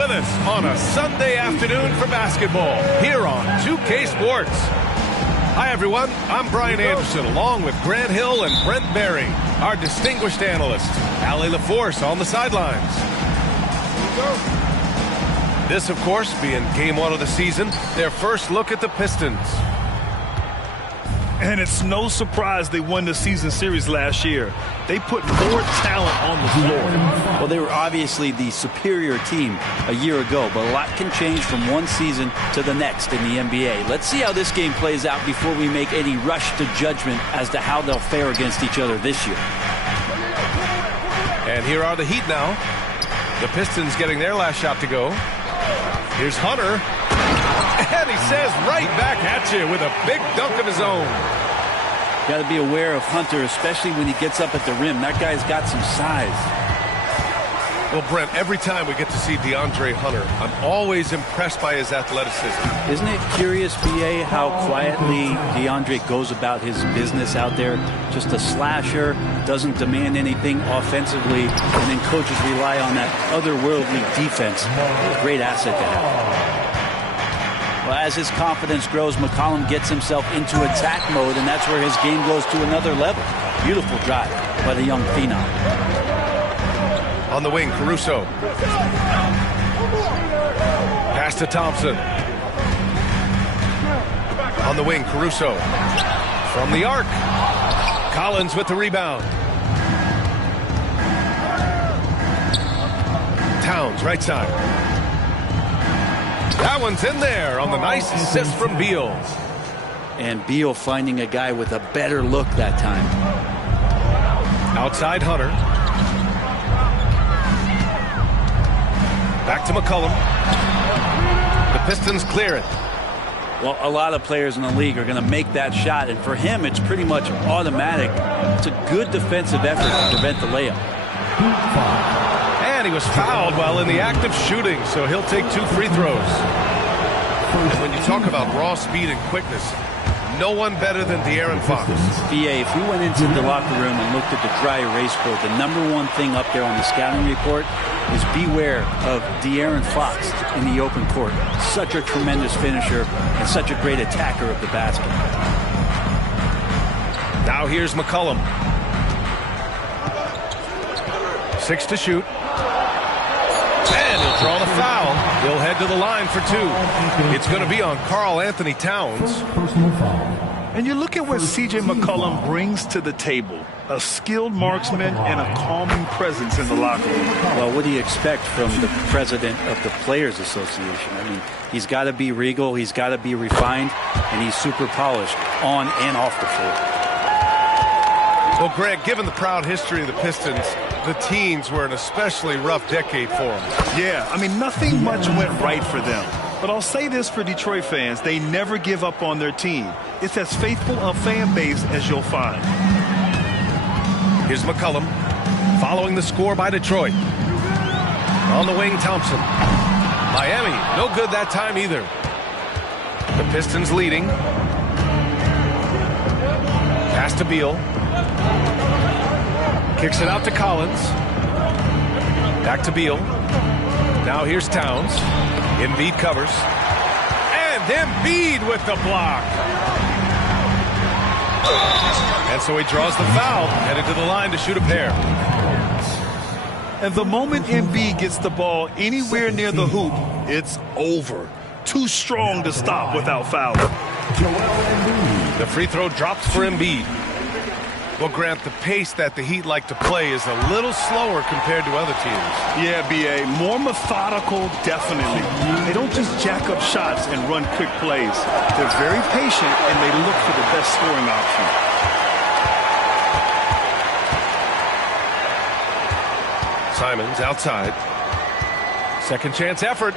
With us on a Sunday afternoon for basketball here on 2K Sports. Hi everyone, I'm Brian Anderson along with Grant Hill and Brent Berry, our distinguished analysts. Allie LaForce on the sidelines. This, of course, being game one of the season, their first look at the Pistons. And it's no surprise they won the season series last year. They put more talent on the floor. Well, they were obviously the superior team a year ago, but a lot can change from one season to the next in the NBA. Let's see how this game plays out before we make any rush to judgment as to how they'll fare against each other this year. And here are the Heat now. The Pistons getting their last shot to go. Here's Hunter. And he says right back at you with a big dunk of his own. Got to be aware of Hunter, especially when he gets up at the rim. That guy's got some size. Well, Brent, every time we get to see DeAndre Hunter, I'm always impressed by his athleticism. Isn't it curious, B.A., how quietly DeAndre goes about his business out there? Just a slasher, doesn't demand anything offensively, and then coaches rely on that otherworldly defense. A great asset to have. Well, as his confidence grows, McCollum gets himself into attack mode, and that's where his game goes to another level. Beautiful drive by the young phenom. On the wing, Caruso. Pass to Thompson. On the wing, Caruso. From the arc. Collins with the rebound. Towns, right side. That one's in there on the nice assist from Beal. And Beal finding a guy with a better look that time. Outside Hunter. Back to McCollum. The Pistons clear it. Well, a lot of players in the league are going to make that shot, and for him, it's pretty much automatic. It's a good defensive effort to prevent the layup. And he was fouled while in the act of shooting, so he'll take 2 free throws. And when you talk about raw speed and quickness, no one better than De'Aaron Fox. B.A., if we went into the locker room and looked at the dry erase board, the #1 thing up there on the scouting report is beware of De'Aaron Fox in the open court. Such a tremendous finisher and such a great attacker of the basket. Now here's McCollum. 6 to shoot. And he'll draw the foul. He'll head to the line for 2. It's going to be on Karl Anthony Towns. And you look at what C.J. McCollum brings to the table. A skilled marksman and a calming presence in the locker room. Well, what do you expect from the president of the Players Association? I mean, he's got to be regal, he's got to be refined, and he's super polished on and off the floor. Well, Greg, given the proud history of the Pistons, the teens were an especially rough decade for them. Yeah, I mean, nothing much went right for them. But I'll say this for Detroit fans, they never give up on their team. It's as faithful a fan base as you'll find. Here's McCollum, following the score by Detroit. On the wing, Thompson. Miami, no good that time either. The Pistons leading. Pass to Beal. Kicks it out to Collins. Back to Beal. Now here's Towns. Embiid covers. And Embiid with the block. And so he draws the foul, headed to the line to shoot a pair. And the moment Embiid gets the ball anywhere near the hoop, it's over. Too strong to stop without fouling. The free throw drops for Embiid. Well, Grant, the pace that the Heat like to play is a little slower compared to other teams. Yeah, B.A., more methodical, definitely. They don't just jack up shots and run quick plays. They're very patient, and they look for the best scoring option. Simons outside. Second chance effort.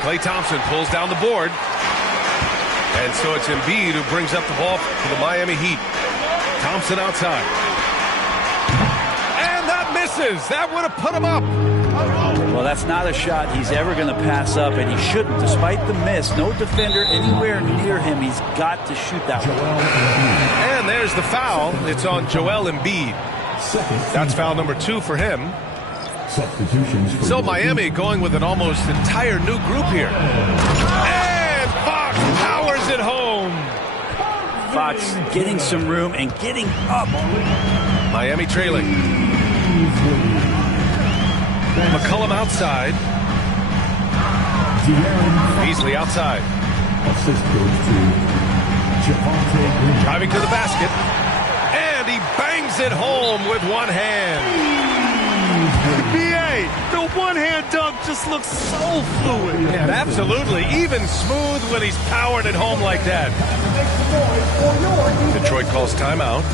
Klay Thompson pulls down the board. And so it's Embiid who brings up the ball for the Miami Heat. Thompson outside. And that misses. That would have put him up. Well, that's not a shot he's ever going to pass up, and he shouldn't. Despite the miss, no defender anywhere near him. He's got to shoot that one. And there's the foul. It's on Joel Embiid. That's foul number 2 for him. So Miami going with an almost entire new group here. And Fox powers it home. Fox getting some room and getting up. Miami trailing. McCollum outside. Beasley outside. Driving to the basket. And he bangs it home with one hand. BA, the one-hand dunk just looks so fluid. Yeah, absolutely. Even smooth when he's powered it home like that. Detroit calls timeout.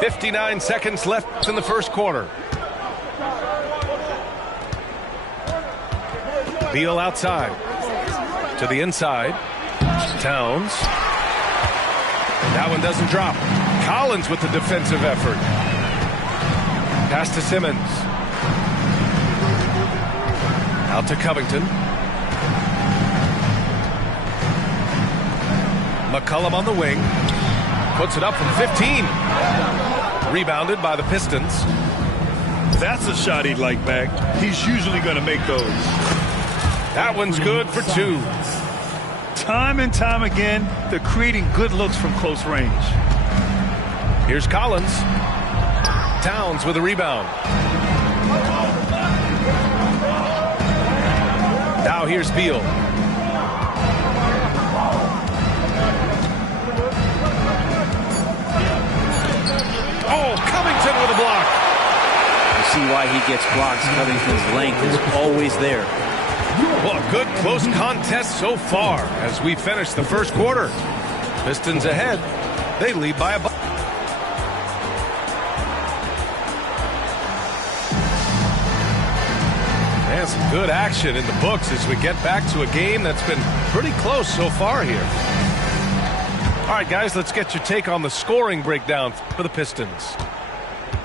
.59 seconds left in the first quarter. Beal outside. To the inside. Towns. That one doesn't drop. Collins with the defensive effort. Pass to Simmons. Out to Covington. McCollum on the wing. Puts it up from 15. Rebounded by the Pistons. That's a shot he'd like back. He's usually going to make those. That one's good for two. Time and time again, they're creating good looks from close range. Here's Collins. Towns with a rebound. Now here's Beal. Oh, Covington with a block. You see why he gets blocks. Covington's length is always there. Well, a good close contest so far as we finish the first quarter. Pistons ahead. They lead by a bucket. And some good action in the books as we get back to a game that's been pretty close so far here. All right, guys, let's get your take on the scoring breakdown for the Pistons.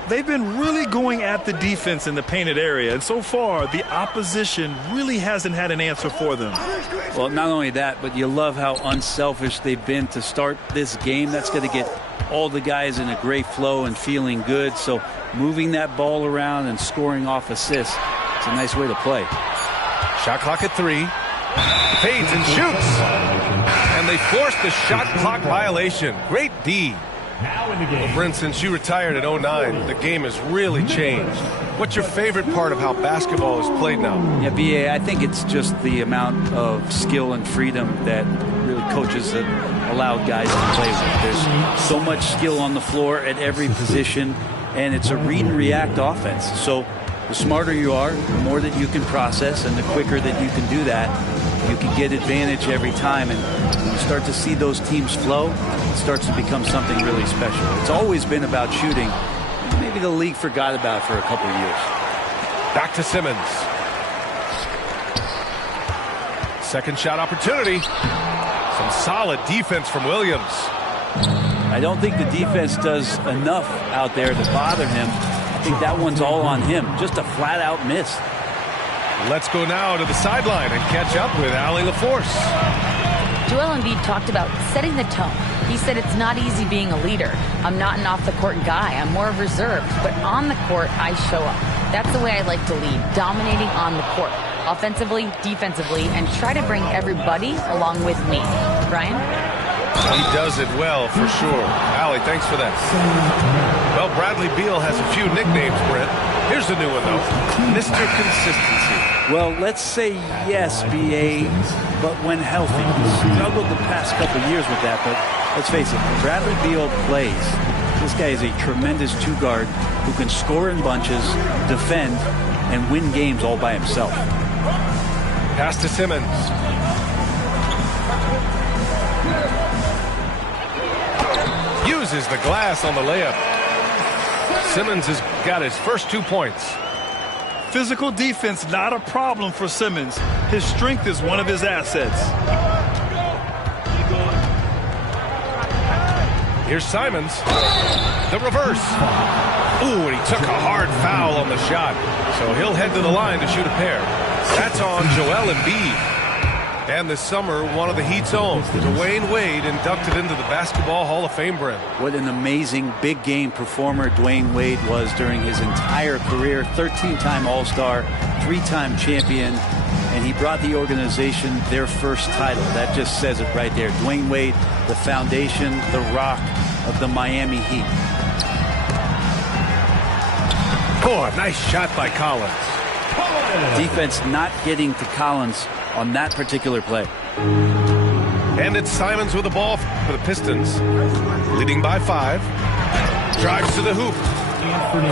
They've been really going at the defense in the painted area, and so far the opposition really hasn't had an answer for them. Well, not only that, but you love how unselfish they've been to start this game. That's going to get all the guys in a great flow and feeling good. So moving that ball around and scoring off assists, it's a nice way to play. Shot clock at 3. Fades and shoots. And they forced the shot clock violation. Great D. Well, Brent, since you retired at 09, the game has really changed. What's your favorite part of how basketball is played now? Yeah, BA, I think it's just the amount of skill and freedom that really coaches have allowed guys to play with. There's so much skill on the floor at every position, and it's a read and react offense. So the smarter you are, the more that you can process, and the quicker that you can do that, you can get advantage every time. And when you start to see those teams flow, it starts to become something really special. It's always been about shooting. Maybe the league forgot about it for a couple of years. Back to Simmons. Second shot opportunity. Some solid defense from Williams. I don't think the defense does enough out there to bother him. I think that one's all on him. Just a flat-out miss. Let's go now to the sideline and catch up with Allie LaForce. Joel Embiid talked about setting the tone. He said it's not easy being a leader. I'm not an off-the-court guy. I'm more reserved. But on the court, I show up. That's the way I like to lead, dominating on the court, offensively, defensively, and try to bring everybody along with me. Brian? He does it well, for sure. Allie, thanks for that. Well, Bradley Beal has a few nicknames, Brent. Here's the new one, though. Mr. Consistency. Well, let's say yes, B.A., but when healthy. He's struggled the past couple years with that, but let's face it, Bradley Beal plays. This guy is a tremendous two-guard who can score in bunches, defend, and win games all by himself. Pass to Simmons. Uses the glass on the layup. Simmons has got his first 2 points. Physical defense, not a problem for Simmons. His strength is one of his assets. Here's Simons. The reverse. Ooh, and he took a hard foul on the shot. So he'll head to the line to shoot a pair. That's on Joel Embiid. And this summer, one of the Heat's own, Dwayne Wade, inducted into the Basketball Hall of Fame, Brent. What an amazing big game performer Dwayne Wade was during his entire career. 13-time All-Star, 3-time champion, and he brought the organization their first title. That just says it right there. Dwayne Wade, the foundation, the rock of the Miami Heat. Oh, a nice shot by Collins. Defense not getting to Collins on that particular play. And it's Simons with the ball for the Pistons, leading by 5. Drives to the hoop.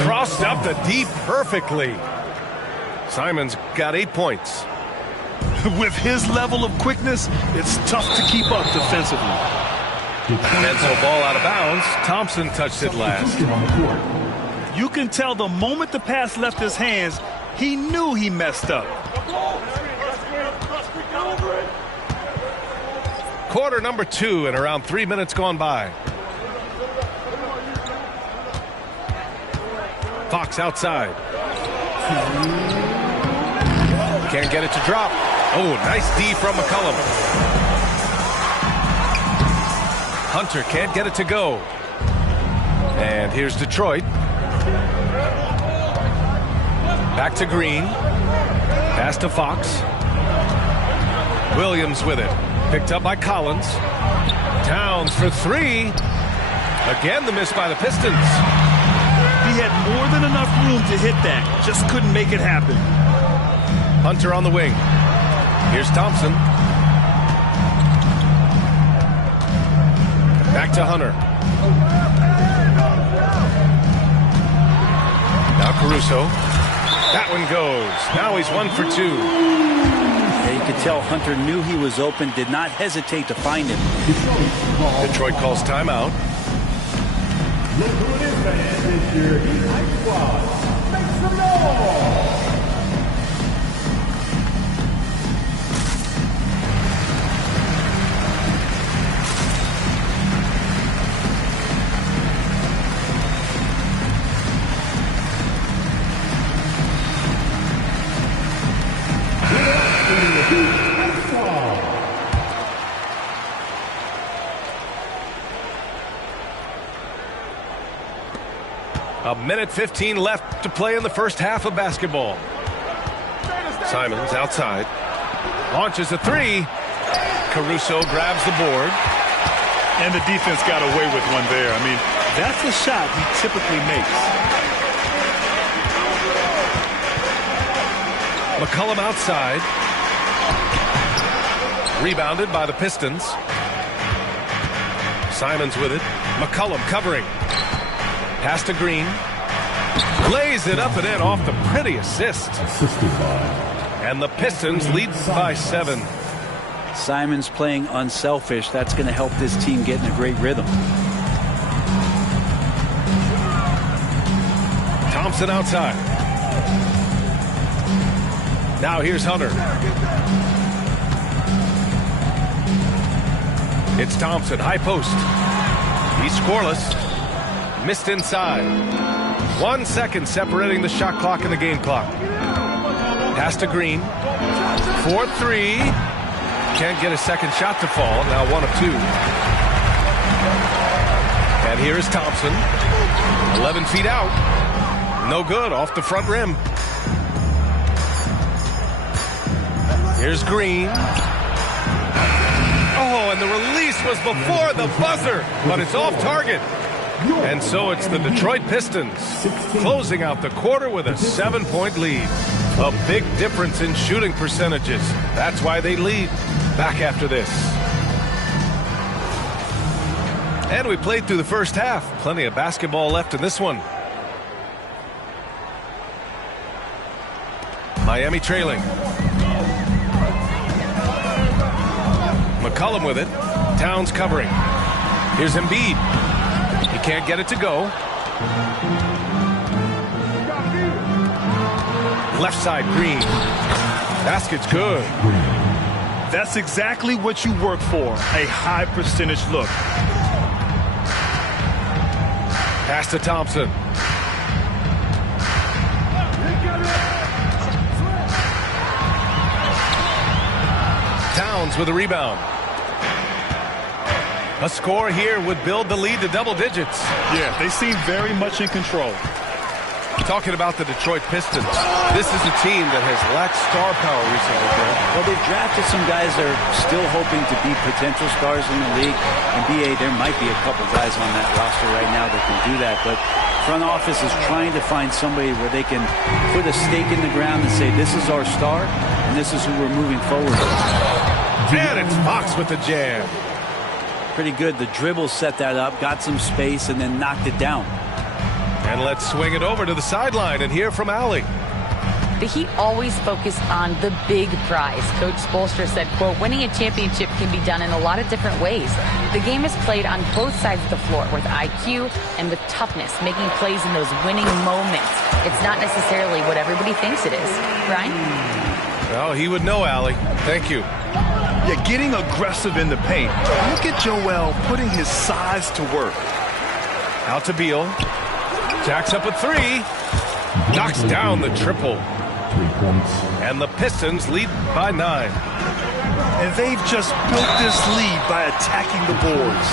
Crossed up the deep perfectly. Simons got 8 points. With his level of quickness, it's tough to keep up defensively. And so ball out of bounds. Thompson touched it last. You can tell the moment the pass left his hands, he knew he messed up. Quarter number 2 and around 3 minutes gone by. Fox outside. Can't get it to drop. Oh, nice D from McCollum. Hunter can't get it to go. And here's Detroit. Back to Green. Pass to Fox. Williams with it. Picked up by Collins. Towns for 3. Again, the miss by the Pistons. He had more than enough room to hit that. Just couldn't make it happen. Hunter on the wing. Here's Thompson. Back to Hunter. Now Caruso. That one goes. Now he's 1 for 2. Yeah, you could tell Hunter knew he was open, did not hesitate to find him. Detroit calls timeout. Look who it is, man. It's your Heat squad. Make some noise. A minute 15 left to play in the first half of basketball. Simons outside. Launches a 3. Caruso grabs the board. And the defense got away with one there. I mean, that's a shot he typically makes. McCollum outside. Rebounded by the Pistons. Simons with it. McCollum covering. Pass to Green. Lays it up and in off the pretty assist. And the Pistons lead by 7. Simons playing unselfish. That's going to help this team get in a great rhythm. Thompson outside. Now here's Hunter. It's Thompson, high post. He's scoreless. Missed inside. 1 second separating the shot clock and the game clock. Pass to Green. 4-3. Can't get a second shot to fall. Now 1 of 2. And here is Thompson. 11 feet out. No good. Off the front rim. Here's Green. Oh, and the release was before the buzzer, but it's off target. And so it's the Detroit Pistons closing out the quarter with a 7-point lead. A big difference in shooting percentages. That's why they lead. Back after this. And we played through the first half. Plenty of basketball left in this one. Miami trailing. McCollum with it. Towns covering. Here's Embiid. He can't get it to go. Left side, Green. Basket's good. That's exactly what you work for, a high percentage look. Pass to Thompson. Towns with a rebound. A score here would build the lead to double digits. Yeah, they seem very much in control. Talking about the Detroit Pistons, this is a team that has lacked star power recently, Brent. Well, they've drafted some guys that are still hoping to be potential stars in the league. And BA, there might be a couple guys on that roster right now that can do that. But front office is trying to find somebody where they can put a stake in the ground and say, this is our star, and this is who we're moving forward with. And it's Fox with the jam. Pretty good. The dribble set that up, got some space, and then knocked it down. And let's swing it over to the sideline and hear from Allie. The Heat always focus on the big prize. Coach Spoelstra said, quote, winning a championship can be done in a lot of different ways. The game is played on both sides of the floor with IQ and with toughness, making plays in those winning moments. It's not necessarily what everybody thinks it is. Ryan? Well, he would know, Allie. Thank you. Yeah, getting aggressive in the paint. Look at Joel putting his size to work. Out to Beal. Jacks up a three. Knocks down the triple. 3 points. And the Pistons lead by 9. And they've just built this lead by attacking the boards.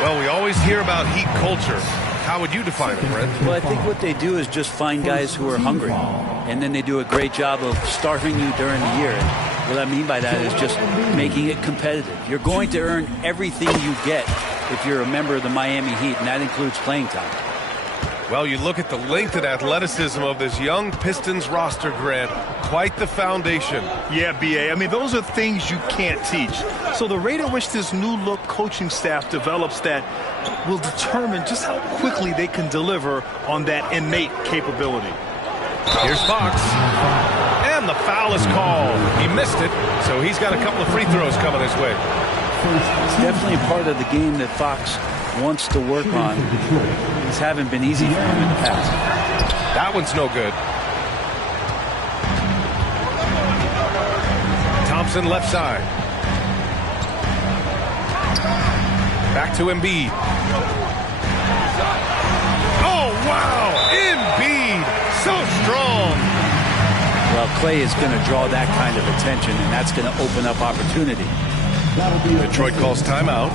Well, we always hear about Heat culture. How would you define it, Brent? Well, I think what they do is just find guys who are hungry. And then they do a great job of starving you during the year. And what I mean by that is just making it competitive. You're going to earn everything you get if you're a member of the Miami Heat, and that includes playing time. Well, you look at the length and athleticism of this young Pistons roster, Grant. Quite the foundation. Yeah, B.A. I mean, those are things you can't teach. So the rate at which this new look coaching staff develops that will determine just how quickly they can deliver on that innate capability. Here's Fox. And the foul is called. He missed it, so he's got a couple of free throws coming his way. It's definitely part of the game that Fox wants to work on. These haven't been easy for him in the past. That one's no good. Thompson left side. Back to Embiid. Oh, wow! Embiid! So strong! Well, Clay is going to draw that kind of attention, and that's going to open up opportunity. Detroit calls timeout.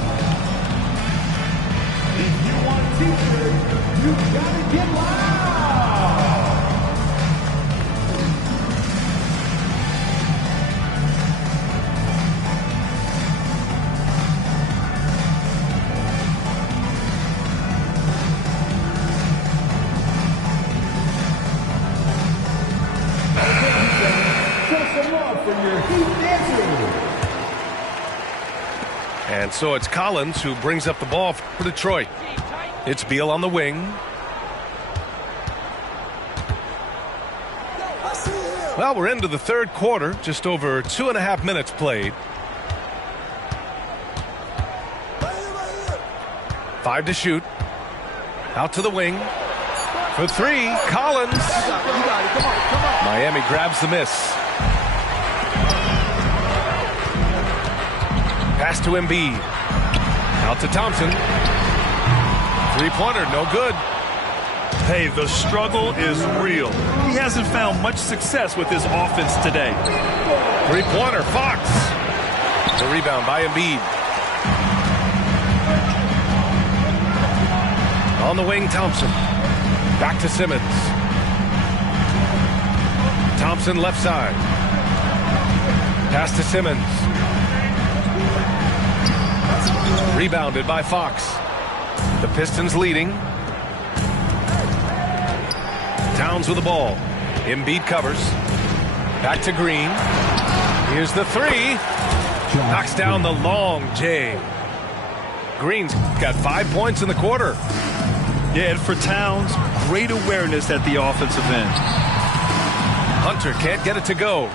If you want teachers, you gotta get loud. Show some love for your Heat dancers. And so it's Collins who brings up the ball for Detroit. It's Beal on the wing. Well, we're into the third quarter. Just over 2.5 minutes played. 5 to shoot. Out to the wing. For 3, Collins. Miami grabs the miss. Pass to Embiid. Out to Thompson. Three-pointer, no good. Hey, the struggle is real. He hasn't found much success with his offense today. Three-pointer, Fox. The rebound by Embiid. On the wing, Thompson. Back to Simmons. Thompson left side. Pass to Simmons. Rebounded by Fox. The Pistons leading. Towns with the ball. Embiid covers. Back to Green. Here's the 3. Knocks down the long J. Green's got 5 points in the quarter. Yeah, and for Towns, great awareness at the offensive end. Hunter can't get it to go.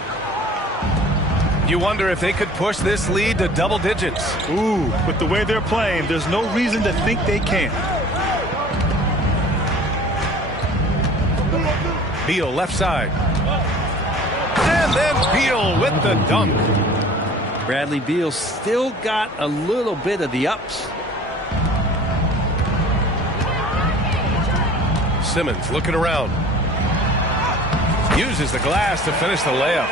You wonder if they could push this lead to double digits. Ooh, with the way they're playing, there's no reason to think they can't. Beal left side. And then Beal with the dunk. Bradley Beal still got a little bit of the ups. Simmons looking around. Uses the glass to finish the layup.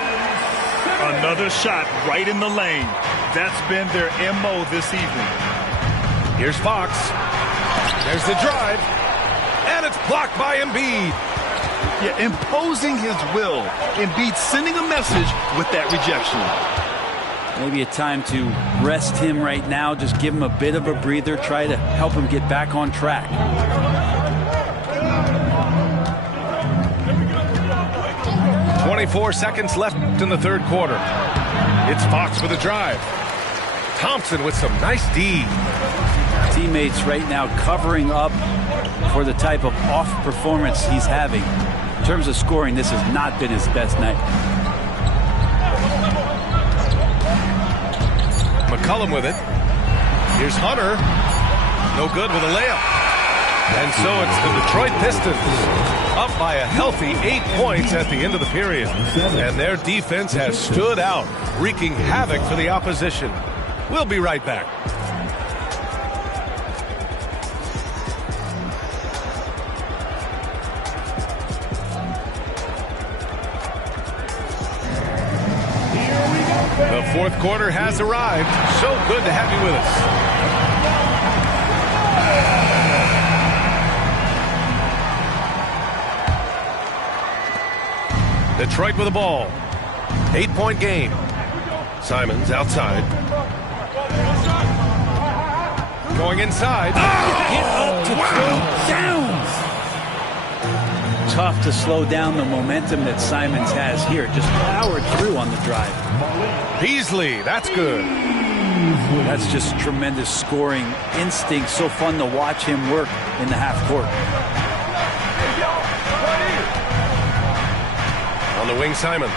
Another shot right in the lane. That's been their MO this evening. Here's Fox. There's the drive. And it's blocked by Embiid. Yeah, imposing his will. Embiid sending a message with that rejection. Maybe a time to rest him right now. Just give him a bit of a breather. Try to help him get back on track. 24 seconds left in the third quarter. It's Fox with a drive. Thompson with some nice D. Teammates right now covering up for the type of off performance he's having. In terms of scoring, this has not been his best night. McCollum with it. Here's Hunter. No good with a layup. And so it's the Detroit Pistons up by a healthy 8 points at the end of the period. And their defense has stood out, wreaking havoc for the opposition. We'll be right back. The fourth quarter has arrived. So good to have you with us. Detroit with the ball. 8-point game. Simons outside. Going inside. Get up to throw down. Tough to slow down the momentum that Simons has here. Just powered through on the drive. Beasley, that's good. That's just tremendous scoring instinct. So fun to watch him work in the half court. On the wing, Simons.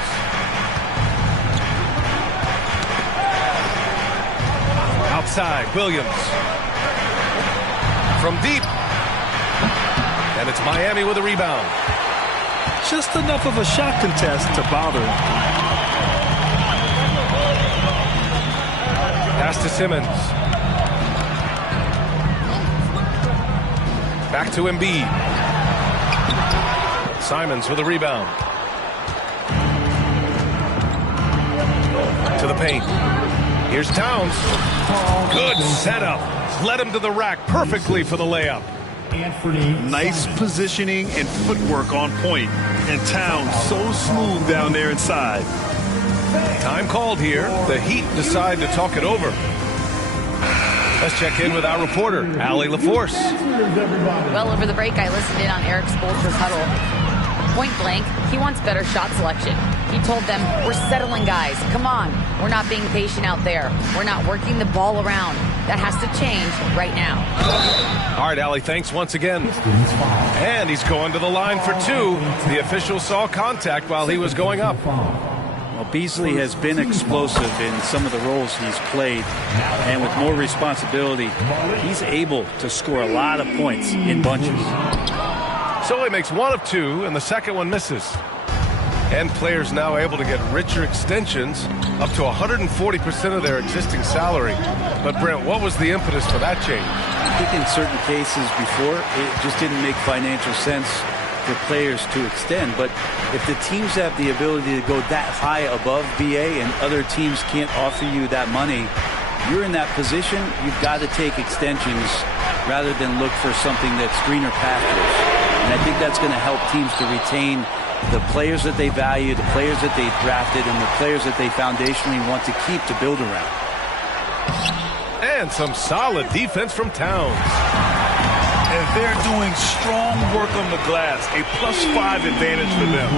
Outside, Williams. From deep. And it's Miami with a rebound. Just enough of a shot contest to bother him. Pass to Simmons. Back to Embiid. Simons with a rebound. To the paint. Here's Towns. Good setup. Led him to the rack perfectly for the layup. Nice positioning and footwork on point. And Towns so smooth down there inside. Time called here. The Heat decide to talk it over. Let's check in with our reporter, Allie LaForce. Well, over the break, I listened in on Eric Spoelstra's huddle. Point blank, he wants better shot selection. He told them, we're settling guys. Come on. We're not being patient out there. We're not working the ball around. That has to change right now. All right, Allie, thanks once again. And he's going to the line for two. The official saw contact while he was going up. Well, Beasley has been explosive in some of the roles he's played. And with more responsibility, he's able to score a lot of points in bunches. So he makes one of two, and the second one misses. And players now able to get richer extensions, up to 140% of their existing salary. But, Brent, what was the impetus for that change? I think in certain cases before, it just didn't make financial sense for players to extend. But if the teams have the ability to go that high above BA and other teams can't offer you that money, you're in that position, you've got to take extensions rather than look for something that's greener pastures. And I think that's going to help teams to retain the players that they value, the players that they drafted, and the players that they foundationally want to keep to build around. And some solid defense from Towns. And they're doing strong work on the glass, a +5 advantage for them.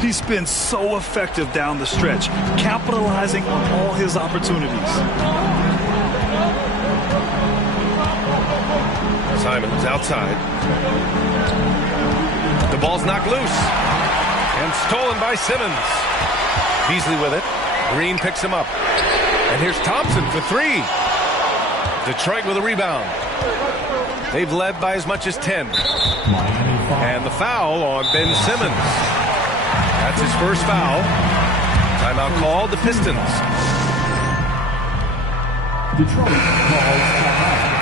He's been so effective down the stretch, capitalizing on all his opportunities. Simons outside. The ball's knocked loose. And stolen by Simmons. Beasley with it. Green picks him up. And here's Thompson for three. Detroit with a rebound. They've led by as much as 10. And the foul on Ben Simmons. That's his first foul. Timeout called, the Pistons. Detroit calls timeout.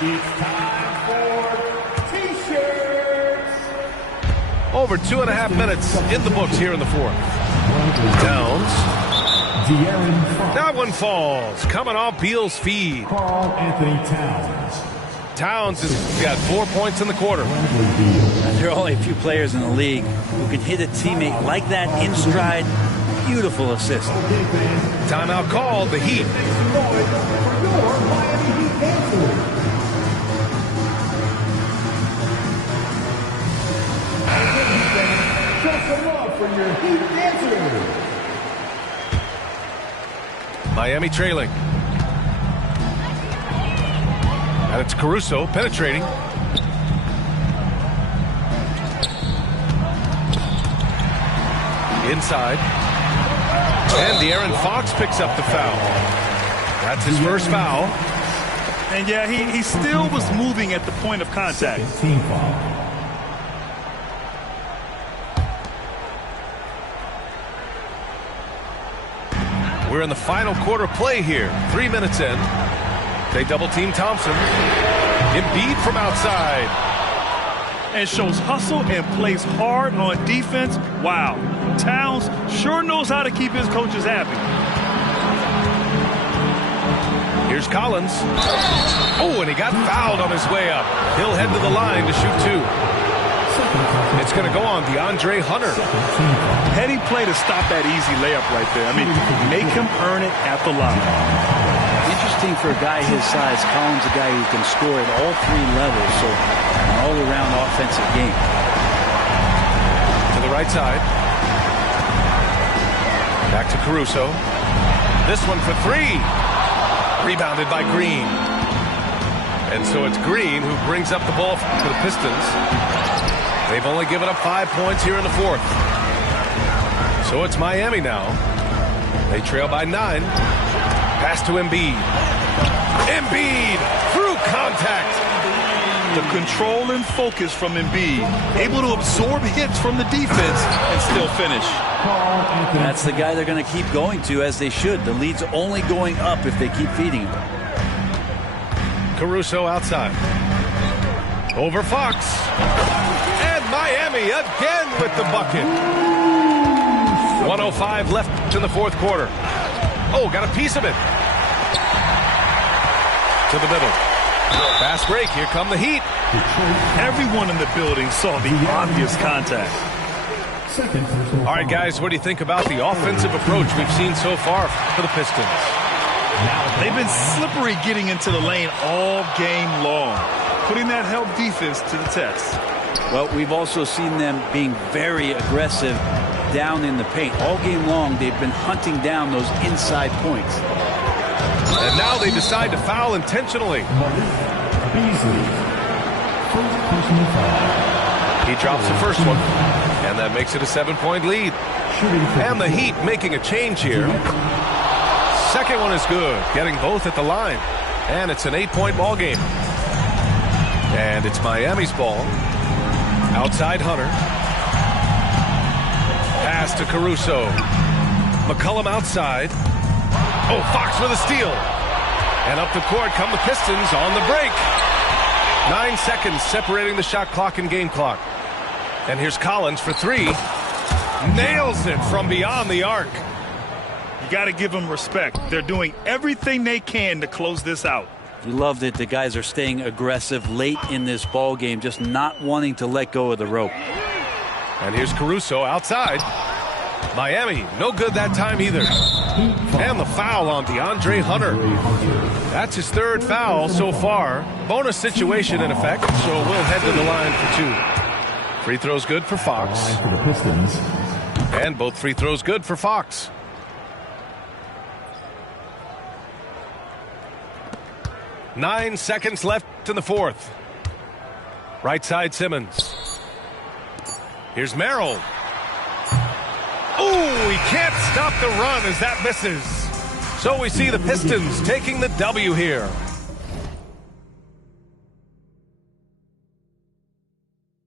It's time for T-shirts. Over 2.5 minutes in the books here in the fourth. Downs. That one falls. Coming off Beal's feed. Karl Anthony Towns. Towns has got 4 points in the quarter. There are only a few players in the league who can hit a teammate like that in stride. Beautiful assist. Timeout called, the Heat. For your Heat dancers. Miami trailing. And it's Caruso penetrating. Inside. And De'Aaron Fox picks up the foul. That's his first foul. And yeah, he still was moving at the point of contact. Team foul. We're in the final quarter play here. 3 minutes in. They double-team Thompson. Embiid from outside. And shows hustle and plays hard on defense. Wow. Towns sure knows how to keep his coaches happy. Here's Collins. Oh, and he got fouled on his way up. He'll head to the line to shoot two. It's going to go on DeAndre Hunter. Heady play to stop that easy layup right there. I mean, make him earn it at the line. Interesting for a guy his size. Collins, a guy who can score at all three levels, so an all-around offensive game. To the right side. Back to Caruso. This one for three. Rebounded by Green. And so it's Green who brings up the ball for the Pistons. They've only given up 5 points here in the fourth. So it's Miami now. They trail by 9. Pass to Embiid. Embiid through contact. The control and focus from Embiid. Able to absorb hits from the defense and still finish. That's the guy they're going to keep going to, as they should. The lead's only going up if they keep feeding him. Caruso outside. Over Fox. Miami again with the bucket. 1:05 left in the fourth quarter. Oh, got a piece of it. To the middle. Fast break. Here come the Heat. Everyone in the building saw the obvious contact. All right, guys, what do you think about the offensive approach we've seen so far for the Pistons? They've been slippery getting into the lane all game long, putting that help defense to the test. Well, we've also seen them being very aggressive down in the paint. All game long, they've been hunting down those inside points. And now they decide to foul intentionally. Beasley. First personal foul. He drops the first one, and that makes it a 7-point lead. And the Heat making a change here. Second one is good, getting both at the line. And it's an 8-point ball game. And it's Miami's ball. Outside Hunter. Pass to Caruso. McCollum outside. Oh, Fox with a steal. And up the court come the Pistons on the break. 9 seconds separating the shot clock and game clock. And here's Collins for three. Nails it from beyond the arc. You got to give them respect. They're doing everything they can to close this out. You love that the guys are staying aggressive late in this ball game, just not wanting to let go of the rope. And here's Caruso outside. Miami, no good that time either. And the foul on DeAndre Hunter. That's his third foul so far. Bonus situation in effect, so we'll head to the line for 2. Free throws good for Fox. For the Pistons. And both free throws good for Fox. Nine seconds left in the fourth. Right side Simmons. Here's Merrill. Oh, he can't stop the run as that misses. So we see the Pistons taking the W here.